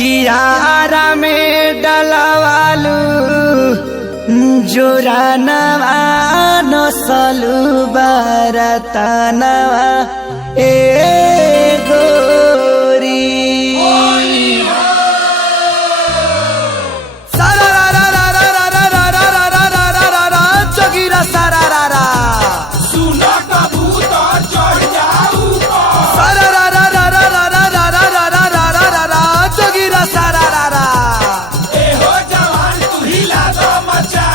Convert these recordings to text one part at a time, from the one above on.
कियारा में डलवालू जोरानवा नसलू बरतनवा ए गोरी जोगिरा सारा सुना कबूतर चढ़ जाऊ जोगिरा सारा ए हो जवान तू हिला दो मचा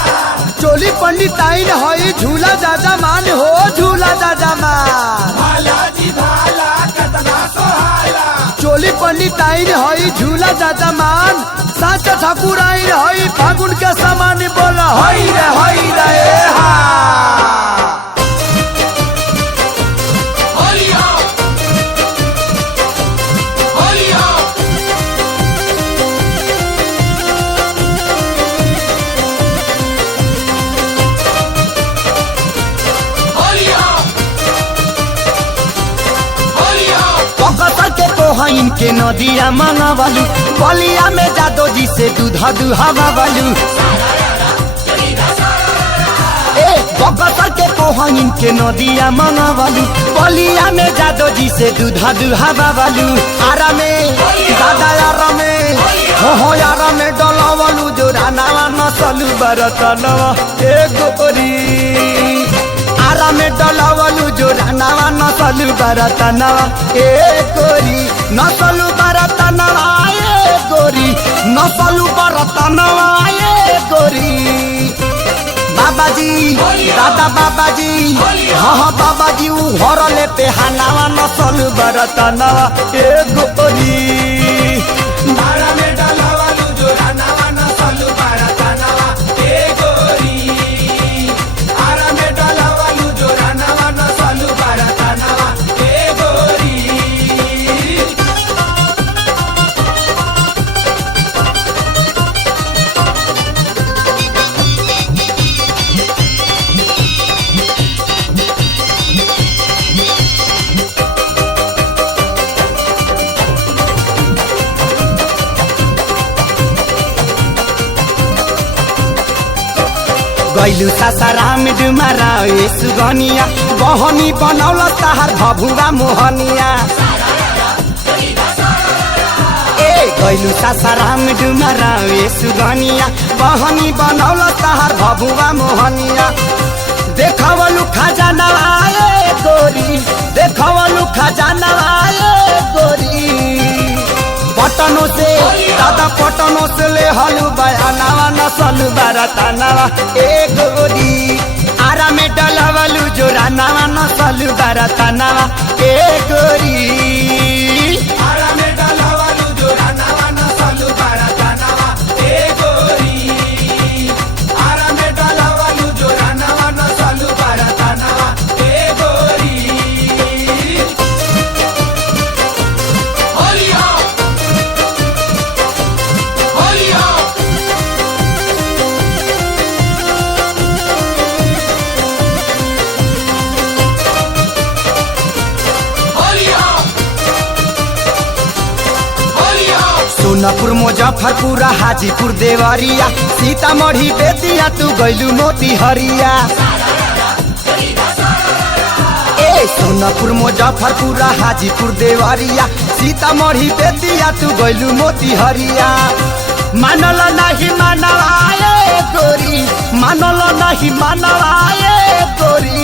चोली पंडित आइन हई झूला जाजा मान हो झूला जाजा मान भाला जी भाला कतना सोहाला चोली पंडित आइन हई झूला जाजा मान साचा ठाकुर आइन हई फागुन के समान बोल हई रे ए हा होलिया होलिया होलिया होलिया पकड़ के कोहइन के नदिया मंगवालू बलिया में जादो जी से दूधा दुहावा वालू ए पकड़ के कोहइन के नदिया मंगवालू बलिया में जादो जी से दूधा दुहावा वालू आरा में दादा यारा में हो यारा में डलावालू जो रानावा नसलू बरतनवा ए गोरी आरा में डलावालू जो रानावा नसलू बरतनवा ए गोरी नसलू बरतनवा ए गोरी नसलू बरतनवा ए गोरी बाबाजी दादा बाबाजी हाँ बाबाजी उ घर ले पे हनावा नसलू बरतनवा ए गोरी भाला में डलवालू जो रानावा नसलू बरतनवा ए गोरी आरा में डलवालू जो रानावा नसलू बरतनवा ए गोरी गैलू सासाराम डुमारा ए सुगनिया बहनी बनौल ताहार भभुआ मोहनिया ए गैलू सासाराम डुमारा ए सुगनिया बहनी बनौल ताहार भभुआ मोहनिया देखवलू खजाना ए गोरी देखवलू खजाना ए गोरी पटनों से दादा पटनों से ले हलू बयानावा नसलू बरतनावा ए गोरी आरा में डलवलू जो रानावा नसलू बरतनावा ए गोरी आरा में डलवालू जो रानावा नसलू बरतनवा ए गोरी आरा में डलवालू जो रानावा नसलू बरतनवा ए गोरी होलिया होलिया होलिया होलिया सोनपुर मुजफ्फरपुर हाजीपुर देवरिया सीतामढ़ी बेतिया तू गैलू मोतीहरिया ए सोनपुर मुजफ्फरपुर हाजीपुर देवरिया सीतामढ़ी बेतिया तू गैलू मोतीहरिया मानल नहीं मानवाए गोरी मानल नहीं मानवाए गोरी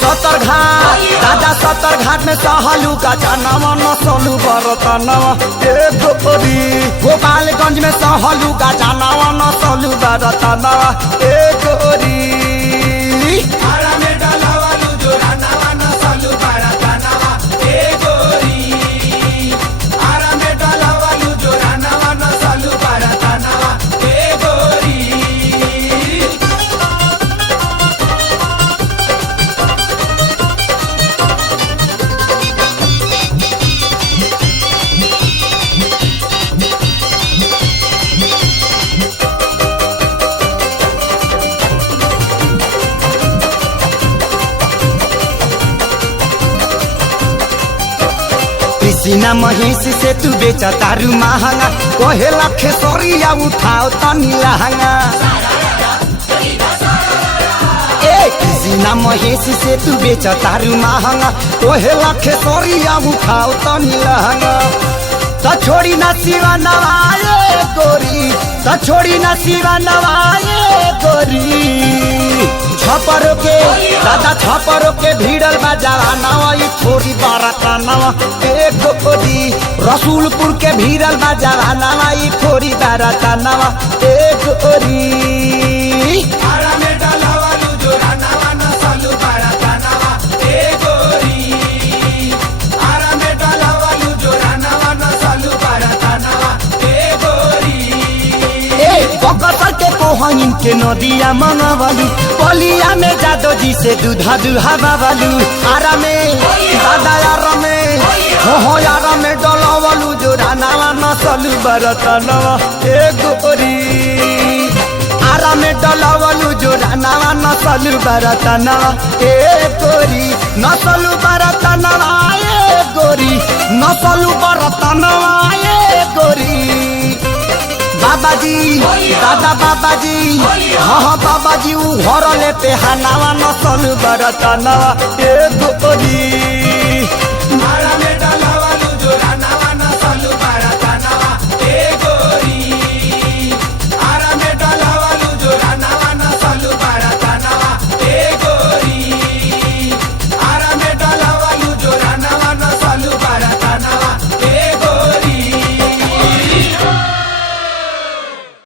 सतर घाट दादा सतर घाट में सहलू का जानवा नसलू बरतनवा ए गोरी गोपालगंज में सहलू का जानवा नसलू बरतनवा ए गोरी आरा में डलवालू जो रानावा नसलू बरतनवा ए गोरी आरा में डलवालू जो रानावा नसलू बरतनवा ए गोरी किसीना महेश से तू बेच तारू महंगा कोहे लखे सोरिया उठाओ तनी लहंगा किसीना महेश से तू बेच तारू महंगा कोहे लखे सोरिया उठाओ तनी लहंगा त छोड़ी ना सिवा नवाए गोरी त छोड़ी ना सिवा नवाए गोरी छपरों के दादा छपरों के भीड़ल बाजावा नवा ये छोरी बाराता नवा एक गोरी रसूलपुर के भीड़ल बाजावा नवा ये छोरी बाराता नवा एक गोरी आरा में डाला वालू जो रानावा न सालू बाराता नवा ए गोरी आरा में डाला वालू जो रानावा न सालू बाराता नवा ए गोरी बगसर के कोहइन के नदिया मंगवालू बलिया में जादो जी से दूधा दुहा बाबालू आरा में दादा यारा में हो यारा में डलवालू जो रानावा नसलू बरतनवा ए गोरी आरा में डलवालू जो रानावा नसलू बरतनवा ए गोरी नसलू बरतनवा ए गोरी नसलू बरतनवा ए गोरी बाबाजी दादा बाबाजी हाँ बाबाजी उ घर लेते हनावा नसल बरतनवा ए गोरी